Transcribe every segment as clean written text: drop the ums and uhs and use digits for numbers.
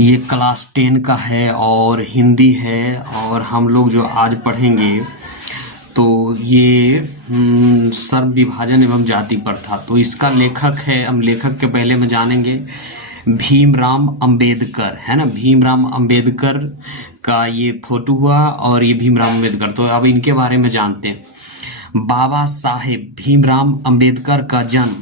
ये क्लास 10 का है और हिंदी है। और हम लोग जो आज पढ़ेंगे तो ये सर्व विभाजन एवं जाति प्रथा। तो इसका लेखक है, हम लेखक के पहले में जानेंगे भीमराव अंबेडकर, है ना। भीमराव अंबेडकर का ये फोटो हुआ और ये भीमराव अंबेडकर। तो अब इनके बारे में जानते हैं। बाबा साहेब भीमराव अंबेडकर का जन्म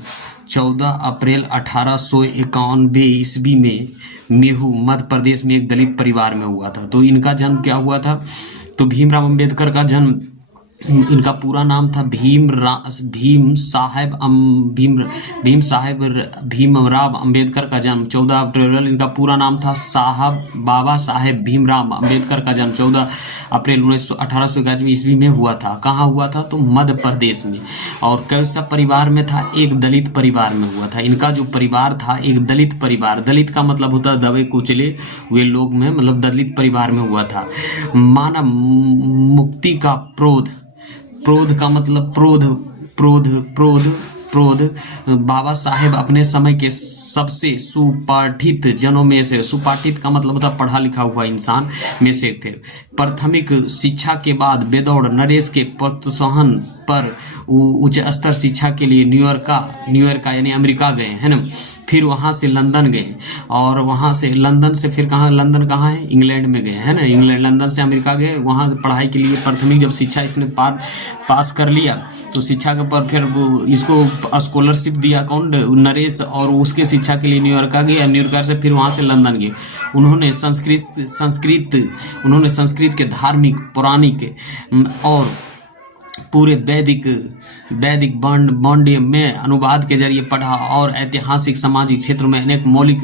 14 अप्रैल 1891 ईस्वी में मेहू मध्य प्रदेश में एक दलित परिवार में हुआ था। तो इनका जन्म क्या हुआ था? तो भीमराव अंबेडकर का जन्म, इनका पूरा नाम था भीमराव अंबेडकर का जन्म 14 अप्रैल। इनका पूरा नाम था बाबा साहेब भीमराव अंबेडकर का जन्म 14 अप्रैल 1891 ईस्वी में हुआ था। कहाँ हुआ था? तो मध्य प्रदेश में। और कैसा परिवार में था? एक दलित परिवार में हुआ था। इनका जो परिवार था एक दलित परिवार, दलित का मतलब होता है दबे कुचले हुए लोग में, मतलब दलित परिवार में हुआ था। मानव मुक्ति का प्रोध का मतलब प्रोध बाबा साहेब अपने समय के सबसे सुपाठित जनों में से, सुपाठित का मतलब होता पढ़ा लिखा हुआ इंसान में से थे। प्राथमिक शिक्षा के बाद बेदौड़ नरेश के प्रोत्साहन पर उच्च स्तर शिक्षा के लिए न्यूयॉर्क यानी अमेरिका गए, है ना। फिर वहाँ से लंदन गए और वहाँ से लंदन से फिर कहाँ, लंदन कहाँ है? इंग्लैंड में गए, है ना। इंग्लैंड, लंदन से अमेरिका गए, वहाँ पढ़ाई के लिए प्राथमिक जब शिक्षा इसने पास कर लिया तो शिक्षा के पर फिर वो इसको स्कॉलरशिप दिया कौन? नरेश। और उसके शिक्षा के लिए न्यूयॉर्क गए, न्यूयॉर्क से फिर वहाँ से लंदन गए। उन्होंने संस्कृत के धार्मिक, पौराणिक और पूरे वैदिक बांड्य में अनुवाद के जरिए पढ़ा और ऐतिहासिक सामाजिक क्षेत्रों में अनेक मौलिक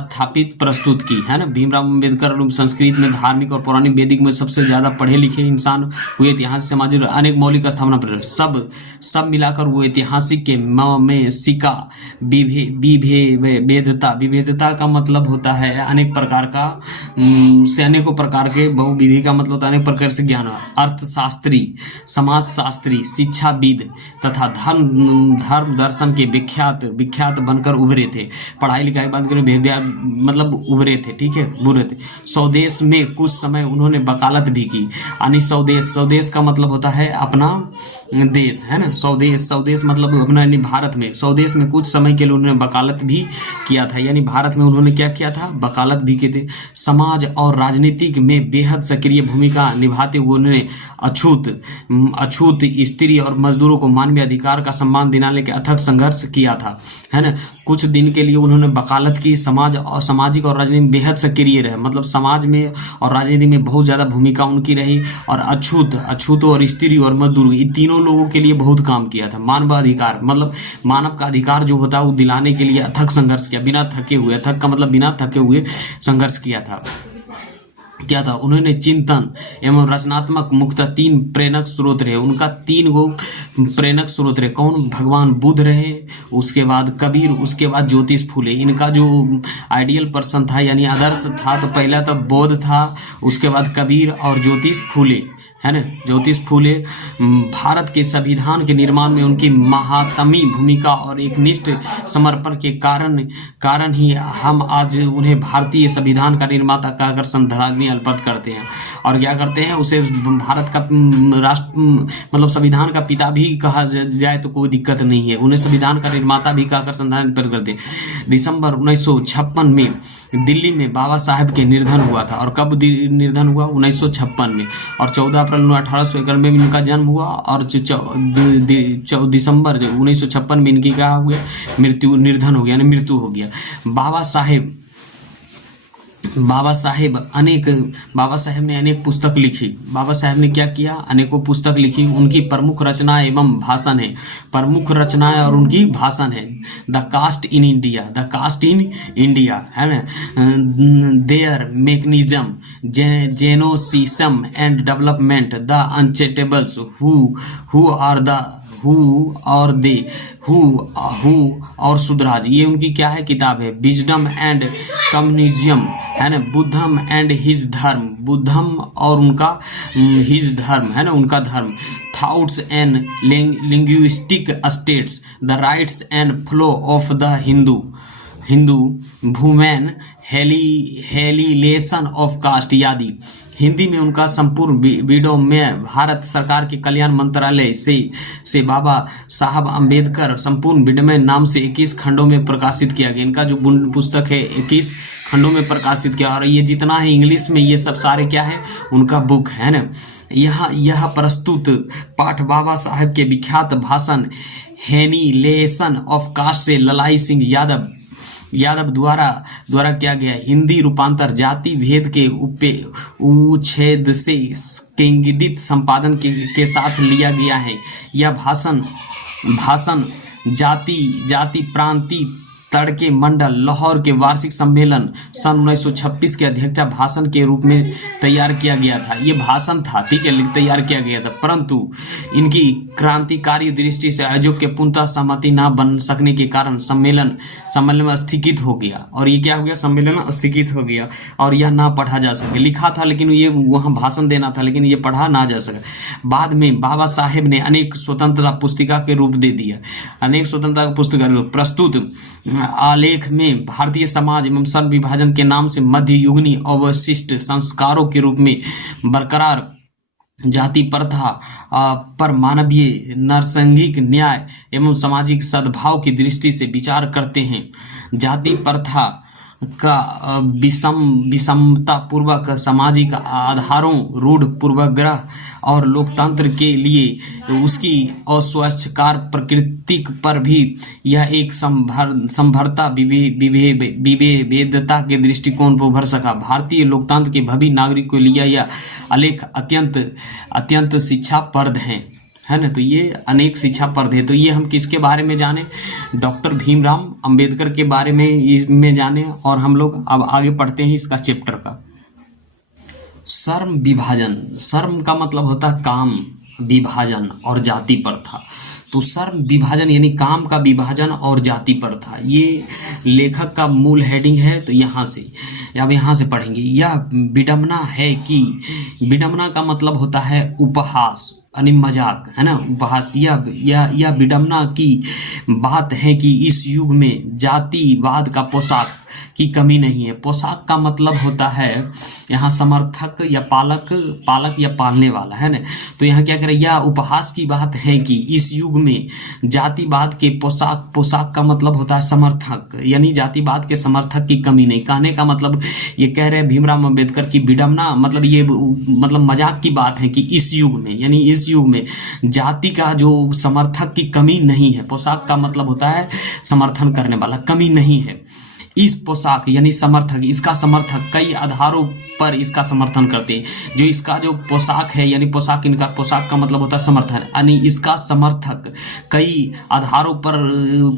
स्थापित प्रस्तुत की, है ना। भीमराव अंबेडकर संस्कृत में, धार्मिक और पौराणिक, वैदिक में सबसे ज्यादा पढ़े लिखे इंसान हुए। ऐतिहासिक सामाजिक अनेक मौलिक स्थापना पर सब मिलाकर वो ऐतिहासिक के में सिका विभेदता का मतलब होता है अनेक प्रकार का, से अनेकों प्रकार के, बहुविधि का मतलब होता है अनेक प्रकार से ज्ञान, अर्थशास्त्री, समाजशास्त्री, शिक्षाविद तथा धर्म दर्शन के विख्यात बनकर उभरे थे। पढ़ाई लिखाई बात करें मतलब उभरे थे, ठीक है, उभरे थे। स्वदेश में कुछ समय उन्होंने वकालत भी की, यानी स्वदेश का मतलब होता है अपना देश, है ना। स्वदेश मतलब अपना, यानी भारत में। स्वदेश में कुछ समय के लिए उन्होंने वकालत भी किया था, यानी भारत में उन्होंने क्या किया था? वकालत भी किए थे। समाज और राजनीतिक में बेहद सक्रिय भूमिका निभाते हुए उन्होंने अछूत स्त्री और मजदूरों को मानवीय अधिकार का सम्मान दिलाने के अथक संघर्ष किया था, है ना। कुछ दिन के लिए उन्होंने वकालत की। सामाजिक और राजनीति में बेहद सक्रिय रहे, मतलब समाज में और राजनीति में बहुत ज्यादा भूमिका उनकी रही। और अछूत और स्त्री और मजदूर, ये तीनों लोगों के लिए बहुत काम किया था। मानव अधिकार मतलब मानव का अधिकार जो होता है वो दिलाने के लिए अथक संघर्ष किया, बिना थके हुए। अथक का मतलब बिना थके हुए संघर्ष किया था। क्या था? उन्होंने चिंतन एवं रचनात्मक मुक्त 3 प्रेरक स्रोत रहे। उनका 3 गो प्रेरक स्रोत रहे। कौन? भगवान बुद्ध रहे, उसके बाद कबीर, उसके बाद ज्योतिष फूले। इनका जो आइडियल पर्सन था यानी आदर्श था, तो पहला तो बौद्ध था, उसके बाद कबीर और ज्योतिष फूले, है ना। ज्योतिष फूले भारत के संविधान के निर्माण में उनकी महातमी भूमिका और एक निष्ठ समर्पण के कारण ही हम आज उन्हें भारतीय संविधान का निर्माता कहकर श्रद्धांजलि अर्पित करते हैं। और क्या करते हैं? उसे भारत का राष्ट्र मतलब संविधान का पिता भी कहा जाए तो कोई दिक्कत नहीं है। उन्हें संविधान का निर्माता भी कहकर श्रद्धांजलि अर्पित करते हैं। दिसंबर 1956 में दिल्ली में बाबा साहेब के निर्धन हुआ था। और कब निर्धन हुआ? 1956 में। और 14 अप्रैल 1891 में इनका जन्म हुआ और दिसंबर 1956 में इनकी क्या हुआ? निर्धन हो गया, यानी मृत्यु हो गया। बाबा साहेब ने अनेक पुस्तक लिखी। बाबा साहेब ने क्या किया? अनेकों पुस्तक लिखी। उनकी प्रमुख रचनाएं एवं भाषण है, प्रमुख रचनाएं और उनकी भाषण है। द कास्ट इन इंडिया, है ना। Their mechanism, genesis and development, the untouchables, who और सुधराज। ये उनकी क्या है? किताब है। विजडम एंड कम्युनिज्म, है ना। बुद्धम एंड हिज धर्म, बुद्धम और उनका हिज धर्म, है ना, उनका धर्म। Thoughts and linguistic states, the rights and flow of the Hindu women annihilation of caste आदि। हिंदी में उनका संपूर्ण विडो में भारत सरकार के कल्याण मंत्रालय से बाबा साहब अंबेडकर संपूर्ण विडो नाम से 21 खंडों में प्रकाशित किया गया। इनका जो पुस्तक है 21 खंडों में प्रकाशित किया, और ये जितना है इंग्लिश में ये सब सारे क्या है उनका बुक है ना। यह प्रस्तुत पाठ बाबा साहब के विख्यात भाषण हेनिलेशन ऑफ कास्ट से ललाई सिंह यादव द्वारा किया गया। हिंदी रूपांतर जाति भेद के उच्छेद से केंद्रित संपादन के साथ लिया गया है। यह भाषण जाति प्रांति तड़के मंडल लाहौर के वार्षिक सम्मेलन सन 1926 के अध्यक्षता भाषण के रूप में तैयार किया गया था। ये भाषण था, ठीक है, तैयार किया गया था, परंतु इनकी क्रांतिकारी दृष्टि से आयोजक के पूर्णतः सहमति न बन सकने के कारण सम्मेलन में स्थगित हो गया। और ये क्या हो गया, सम्मेलन स्थगित हो गया और यह ना पढ़ा जा सके। लिखा था लेकिन ये वहाँ भाषण देना था, लेकिन ये पढ़ा ना जा सका। बाद में बाबा साहेब ने अनेक स्वतंत्रता पुस्तिका के रूप दे दिया। अनेक स्वतंत्रता पुस्तिका प्रस्तुत आलेख में भारतीय समाज एवं सन विभाजन के नाम से मध्य युगनी अवशिष्ट संस्कारों के रूप में बरकरार जाति प्रथा पर मानवीय नरसंघिक न्याय एवं सामाजिक सद्भाव की दृष्टि से विचार करते हैं। जाति प्रथा का विषमता पूर्वक सामाजिक आधारों, रूढ़ पूर्वाग्रह और लोकतंत्र के लिए उसकी अस्वीकार प्रकृति पर भी यह एक संभरता विभेदता के दृष्टिकोण पर उभर सका। भारतीय लोकतंत्र के भवी नागरिक को लिया यह आलेख अत्यंत शिक्षाप्रद है ना। तो ये अनेक शिक्षाप्रद है। तो ये हम किसके बारे में जाने, डॉक्टर भीमराव अंबेडकर के बारे में इसमें जाने। और हम लोग अब आगे पढ़ते हैं इसका चैप्टर का। श्रम विभाजन, श्रम का मतलब होता है काम, विभाजन और जाति प्रथा। तो श्रम विभाजन यानी काम का विभाजन और जाति प्रथा, ये लेखक का मूल हेडिंग है। तो यहाँ से पढ़ेंगे। यह विडंबना है कि, विडंबना का मतलब होता है उपहास यानी मजाक, है ना, उपहास। यह विडंबना की बात है कि इस युग में जातिवाद का पोशाक की कमी नहीं है। पोशाक का मतलब होता है यहाँ समर्थक या पालक या पालने वाला, है ना। तो यहाँ क्या करें, यह उपहास की बात है कि इस युग में जातिवाद के पोशाक का मतलब होता है समर्थक, यानी जातिवाद के समर्थक की कमी नहीं। कहने का मतलब ये कह रहे हैं भीमराव अंबेडकर की विडंबना मतलब ये मतलब मजाक की बात है कि इस युग में, यानी इस युग में जाति का जो समर्थक की कमी नहीं है। पोशाक का मतलब होता है समर्थन करने वाला, कमी नहीं है। इस पोशाक यानी समर्थक, इसका समर्थक कई आधारों पर इसका समर्थन करते हैं। जो इसका जो पोशाक है यानी पोशाक, इनका पोशाक का मतलब होता है समर्थन, यानी इसका समर्थक कई आधारों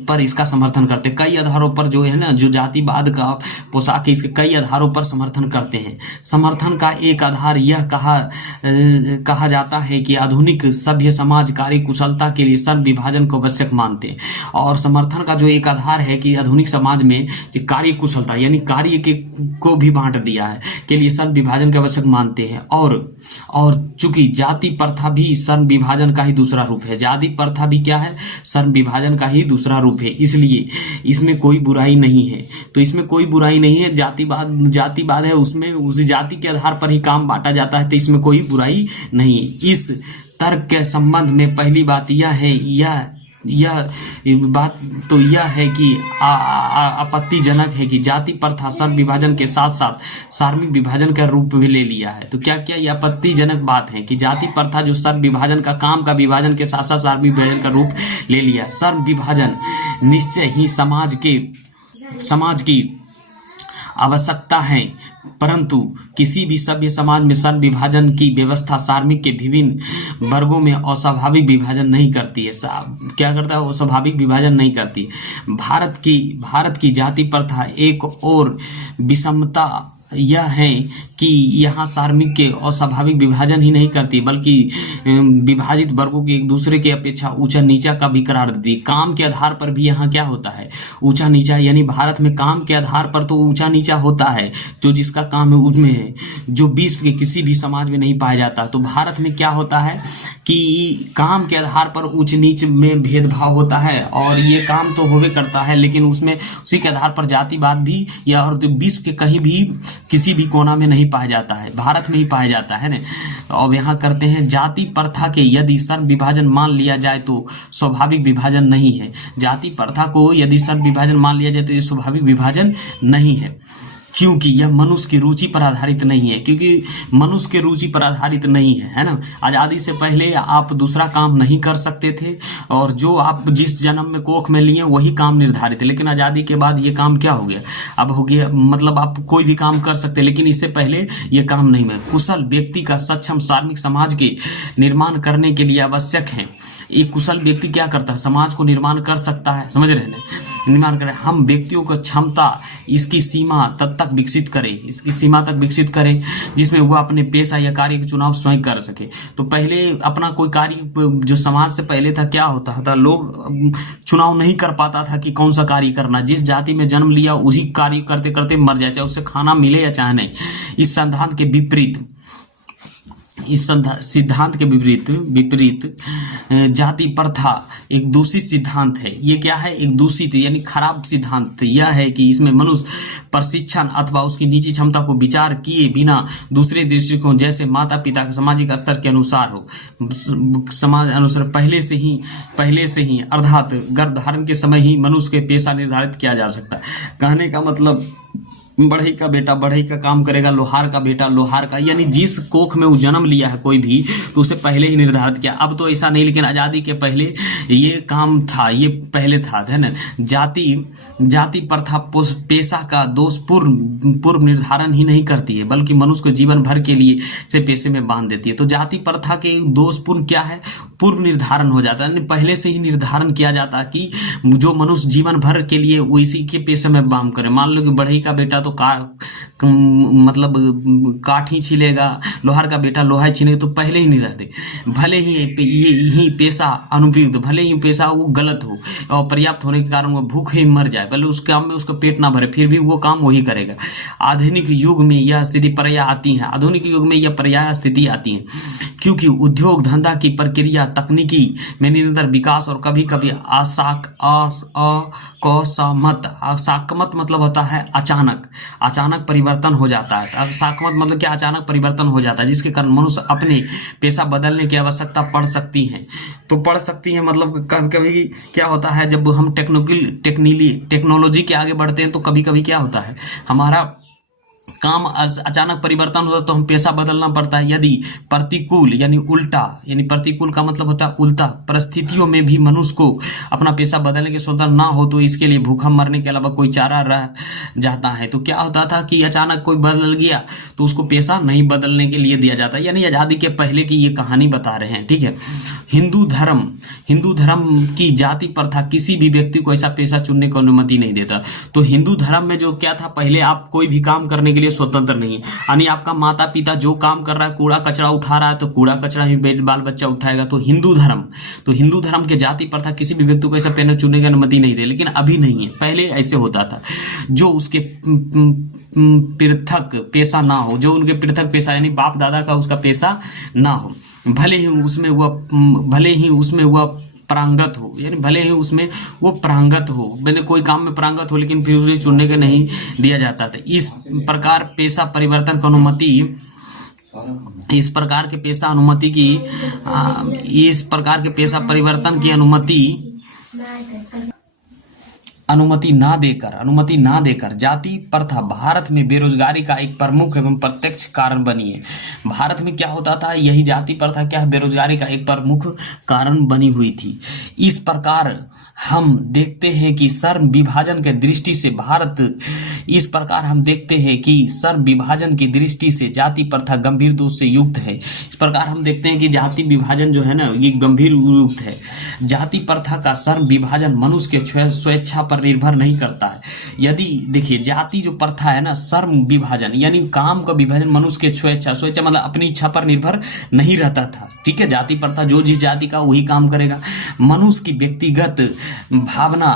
पर इसका समर्थन करते हैं। कई आधारों पर जो है ना, जो जातिवाद का पोशाक है इसके कई आधारों पर समर्थन करते हैं। समर्थन का एक आधार यह कहा जाता है कि आधुनिक सभ्य समाज कार्य कुशलता के लिए सन विभाजन को आवश्यक मानते हैं। और समर्थन का जो एक आधार है कि आधुनिक समाज में कार्य कुशलता यानी कार्य को भी बांट दिया है के लिए सन विभाजन का आवश्यक मानते हैं। और चूंकि जाति प्रथा भी सन विभाजन का ही दूसरा रूप है, जाति प्रथा भी क्या है, सन विभाजन का ही दूसरा रूप है, इसलिए इसमें कोई बुराई नहीं है। तो इसमें कोई बुराई नहीं है। जातिवाद है, उसमें उस जाति के आधार पर ही काम बांटा जाता है, तो इसमें कोई बुराई नहीं है। इस तर्क के संबंध में पहली बात यह बात तो यह है कि आपत्तिजनक है कि जाति प्रथा सन विभाजन के साथ साथ सार्वत्रिक विभाजन का रूप भी ले लिया है। तो क्या ये आपत्तिजनक बात है कि जाति प्रथा जो सन विभाजन का काम का विभाजन के साथ साथ सार्वत्रिक विभाजन का रूप ले लिया। सन विभाजन निश्चय ही समाज की आवश्यकता है, परंतु किसी भी सभ्य समाज में सन विभाजन की व्यवस्था सार्वत्रिक के विभिन्न वर्गों में अस्वाभाविक विभाजन नहीं करती है। क्या करता है, अस्वाभाविक विभाजन नहीं करती। भारत की जाति प्रथा एक और विषमता यह है कि यहाँ सार्वमिक के अस्वाभाविक विभाजन ही नहीं करती, बल्कि विभाजित वर्गों के एक दूसरे की अपेक्षा ऊंचा नीचा का भी करार देती। काम के आधार पर भी यहाँ क्या होता है, ऊंचा नीचा, यानी भारत में काम के आधार पर तो ऊंचा नीचा होता है, जो जिसका काम है उसमें है, जो विश्व के किसी भी समाज में नहीं पाया जाता। तो भारत में क्या होता है कि काम के आधार पर ऊंच नीच में भेदभाव होता है, और ये काम तो होवे करता है, लेकिन उसमें उसी के आधार पर जातिवाद भी या और विश्व के कहीं भी किसी भी कोना में नहीं पाया जाता है, भारत में ही पाया जाता है ना। अब यहाँ करते हैं जाति प्रथा के यदि सर्व विभाजन मान लिया जाए तो स्वाभाविक विभाजन नहीं है। जाति प्रथा को यदि सर्व विभाजन मान लिया जाए तो ये स्वाभाविक विभाजन नहीं है, क्योंकि यह मनुष्य की रुचि पर आधारित नहीं है, क्योंकि मनुष्य के रुचि पर आधारित नहीं है ना। आज़ादी से पहले आप दूसरा काम नहीं कर सकते थे, और जो आप जिस जन्म में कोख में लिए वही काम निर्धारित है, लेकिन आज़ादी के बाद ये काम क्या हो गया, अब हो गया, मतलब आप कोई भी काम कर सकते, लेकिन इससे पहले ये काम नहीं है। कुशल व्यक्ति का सक्षम सार्वजनिक समाज के निर्माण करने के लिए आवश्यक है। एक कुशल व्यक्ति क्या करता है, समाज को निर्माण कर सकता है, समझ रहे हैं, निर्माण करें। हम व्यक्तियों को क्षमता इसकी सीमा तब तक विकसित करें, इसकी सीमा तक विकसित करें जिसमें वह अपने पेशा या कार्य का चुनाव स्वयं कर सके। तो पहले अपना कोई कार्य जो समाज से पहले था क्या होता था, लोग चुनाव नहीं कर पाता था कि कौन सा कार्य करना, जिस जाति में जन्म लिया उसी कार्य करते करते मर जाए, चाहे उससे खाना मिले या चाहे नहीं। इस सिद्धांत के विपरीत विपरीत जाति प्रथा एक दूषित सिद्धांत है। ये क्या है, एक दूषित यानी खराब सिद्धांत यह है कि इसमें मनुष्य प्रशिक्षण अथवा उसकी निजी क्षमता को विचार किए बिना दूसरे दृष्टिकोण जैसे माता पिता के सामाजिक स्तर के अनुसार हो, समाज अनुसार पहले से ही अर्थात गर्भधारण के समय ही मनुष्य के पेशा निर्धारित किया जा सकता है। कहने का मतलब बढ़ई का बेटा बढ़ई का काम करेगा, लोहार का बेटा लोहार का, यानी जिस कोख में वो जन्म लिया है कोई भी, तो उसे पहले ही निर्धारित किया। अब तो ऐसा नहीं, लेकिन आज़ादी के पहले ये काम था, ये पहले था, है ना। जाति प्रथा पेशा का दोष पूर्व निर्धारण ही नहीं करती है, बल्कि मनुष्य को जीवन भर के लिए से पेशे में बांध देती है। तो जाति प्रथा के दोषपूर्ण क्या है, पूर्व निर्धारण हो जाता है, पहले से ही निर्धारण किया जाता है कि जो मनुष्य जीवन भर के लिए उसी के पेशे में काम करे। मान लो कि बढ़ई का बेटा तो मतलब काठ ही छीलेगा, लोहार का बेटा लोहा ही छीलेगा, तो पहले ही नहीं रहते। भले ही ये पेशा अनुपयुक्त, भले ही पेशा वो गलत हो और पर्याप्त होने के कारण वो भूख ही मर जाए, भले उस काम में उसका पेट ना भरे, फिर भी वो काम वही करेगा। आधुनिक युग में यह स्थिति पर्याय आती है, आधुनिक युग में यह पर्याय स्थिति आती है, क्योंकि उद्योग धंधा की प्रक्रिया तकनीकी में निरंतर विकास और कभी कभी असाकमत मतलब होता है अचानक परिवर्तन हो जाता है। असाकमत मतलब क्या, अचानक परिवर्तन हो जाता है, जिसके कारण मनुष्य अपने पेशा बदलने की आवश्यकता पड़ सकती है। तो पड़ सकती है मतलब कभी कभी क्या होता है, जब हम टेक्नोलॉजी के आगे बढ़ते हैं तो कभी कभी क्या होता है, हमारा काम अचानक परिवर्तन होता है तो हम पेशा बदलना पड़ता है। यदि प्रतिकूल यानी उल्टा, यानी प्रतिकूल का मतलब होता है उल्टा परिस्थितियों में भी मनुष्य को अपना पेशा बदलने की स्वतंत्रता ना हो तो इसके लिए भूखा मरने के अलावा कोई चारा रह जाता है। तो क्या होता था कि अचानक कोई बदल गया तो उसको पेशा नहीं बदलने के लिए दिया जाता है, यानी आज़ादी के पहले की ये कहानी बता रहे हैं, ठीक है। हिंदू धर्म की जाति प्रथा किसी भी व्यक्ति को ऐसा पेशा चुनने की अनुमति नहीं देता। तो हिंदू धर्म में जो क्या था, पहले आप कोई भी काम करने के लिए स्वतंत्र नहीं है, यानी आपका माता पिता जो काम कर रहा है, कूड़ा कचरा उठा रहा है तो कूड़ा कचरा ही बाल बच्चा उठाएगा। तो हिंदू धर्म के जाति प्रथा किसी भी व्यक्ति को ऐसा पेशा चुनने की अनुमति नहीं दे, लेकिन अभी नहीं है, पहले ऐसे होता था। जो उसके पृथक पेशा ना हो, जो उनके पृथक पेशा यानी बाप दादा का उसका पेशा ना हो, भले ही उसमें वह प्रांगत हो, यानी भले ही उसमें वो प्रांगत हो, मैंने कोई काम में प्रांगत हो, लेकिन फिर उसे चुनने के नहीं दिया जाता था। इस प्रकार पेशा परिवर्तन की अनुमति इस प्रकार के पेशा परिवर्तन की अनुमति ना देकर जाति प्रथा भारत में बेरोजगारी का एक प्रमुख एवं प्रत्यक्ष कारण बनी है। भारत में क्या होता था, यही जाति प्रथा क्या है, बेरोजगारी का एक प्रमुख कारण बनी हुई थी। इस प्रकार हम देखते हैं कि सर्व विभाजन के दृष्टि से भारत, इस प्रकार हम देखते हैं कि सर्व विभाजन की दृष्टि से जाति प्रथा गंभीर दोष से युक्त है। इस प्रकार हम देखते हैं कि जाति विभाजन जो है ना, ये गंभीर युक्त है। जाति प्रथा का सर्व विभाजन मनुष्य के स्वेच्छा पर निर्भर नहीं करता है। यदि देखिए, जाति जो प्रथा है ना, सर्व विभाजन यानी काम का विभाजन मनुष्य के स्वेच्छा मतलब अपनी इच्छा पर निर्भर नहीं रहता था। ठीक है, जाति प्रथा जो जिस जाति का वही काम करेगा। मनुष्य की व्यक्तिगत भावना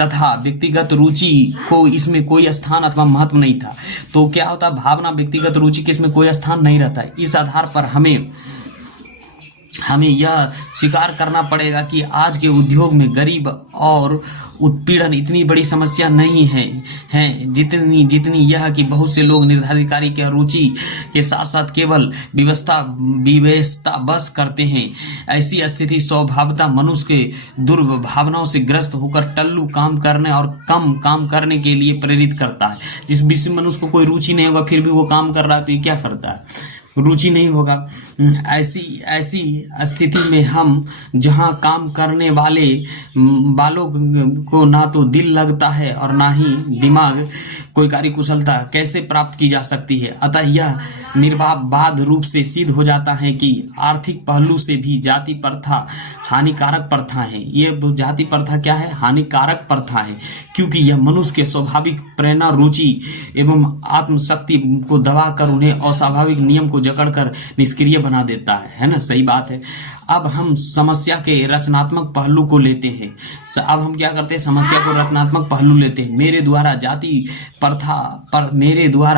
तथा व्यक्तिगत रुचि को इसमें कोई स्थान अथवा महत्व नहीं था। तो क्या होता है, भावना व्यक्तिगत रुचि के इसमें कोई स्थान नहीं रहता है। इस आधार पर हमें यह स्वीकार करना पड़ेगा कि आज के उद्योग में गरीब और उत्पीड़न इतनी बड़ी समस्या नहीं है जितनी यह कि बहुत से लोग निर्धारित की रुचि के साथ साथ केवल विवशता बस करते हैं। ऐसी स्थिति स्वभावतः मनुष्य के दुर्भावनाओं से ग्रस्त होकर टल्लू काम करने और कम काम करने के लिए प्रेरित करता है। जिस विषय मनुष्य को कोई रुचि नहीं होगा फिर भी वो काम कर रहा है, तो ये क्या करता है, रुचि नहीं होगा। ऐसी स्थिति में हम जहां काम करने वालों को ना तो दिल लगता है और ना ही दिमाग, कोई कार्यकुशलता कैसे प्राप्त की जा सकती है। अतः यह निर्वाद रूप से सिद्ध हो जाता है कि आर्थिक पहलू से भी जाति प्रथा हानिकारक प्रथा है। ये जाति प्रथा क्या है, हानिकारक प्रथा है, क्योंकि यह मनुष्य के स्वाभाविक प्रेरणा, रुचि एवं आत्मशक्ति को दबाकर उन्हें अस्वाभाविक नियम को जकड़कर निष्क्रिय बना देता है ना। सही बात है। अब हम समस्या के रचनात्मक पहलू को लेते हैं। अब हम क्या करते हैं, समस्या को रचनात्मक पहलू लेते हैं। मेरे द्वारा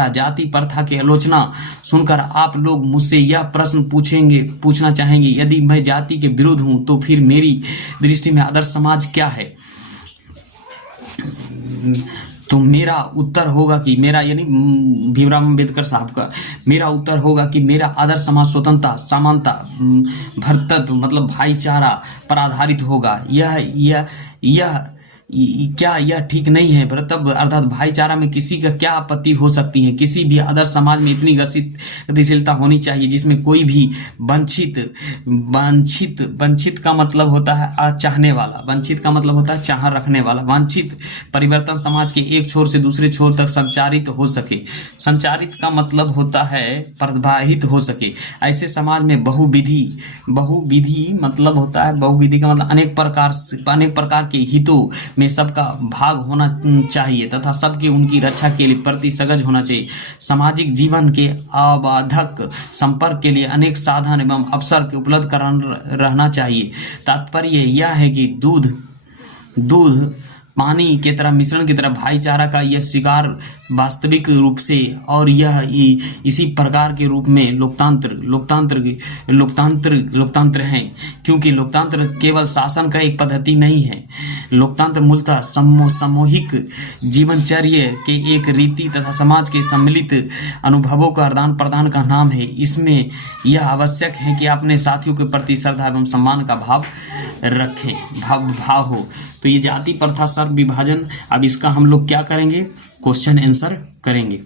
जाति प्रथा की आलोचना सुनकर आप लोग मुझसे यह प्रश्न पूछना चाहेंगे, यदि मैं जाति के विरुद्ध हूं तो फिर मेरी दृष्टि में आदर्श समाज क्या है। तो मेरा उत्तर होगा कि मेरा, यानी भीमराव अम्बेडकर साहब का, मेरा उत्तर होगा कि मेरा आदर्श समाज स्वतंत्रता, समानता, भ्रातृत्व मतलब भाईचारा पर आधारित होगा। क्या यह ठीक नहीं है? भ्रातृत्व अर्थात भाईचारा में किसी का क्या आपत्ति हो सकती है? किसी भी आदर्श समाज में इतनी गतिशीलता होनी चाहिए जिसमें कोई भी वंचित का मतलब होता है चाहने वाला, वंचित का मतलब होता है चाह रखने वाला, वांछित परिवर्तन समाज के एक छोर से दूसरे छोर तक संचारित हो सके। संचारित का मतलब होता है प्रवाहित हो सके। ऐसे समाज में बहुविधि मतलब होता है, बहुविधि का मतलब अनेक प्रकार के हितों में सबका भाग होना चाहिए तथा सबके उनकी रक्षा के लिए प्रति सजग होना चाहिए। सामाजिक जीवन के अबाधक संपर्क के लिए अनेक साधन एवं अवसर के उपलब्ध रहना चाहिए। तात्पर्य यह है कि दूध पानी की तरह, मिश्रण की तरह भाईचारा का यह शिकार वास्तविक रूप से, और यह इसी प्रकार के रूप में लोकतंत्र है, क्योंकि लोकतंत्र केवल शासन का एक पद्धति नहीं है। लोकतंत्र मूलतः सामूहिक जीवनचर्या के एक रीति तथा समाज के सम्मिलित अनुभवों का आदान प्रदान का नाम है। इसमें यह आवश्यक है कि अपने साथियों के प्रति श्रद्धा एवं सम्मान का भाव रखें, भाव हो। तो ये जाति प्रथा सर्व विभाजन, अब इसका हम लोग क्या करेंगे, क्वेश्चन आंसर करेंगे।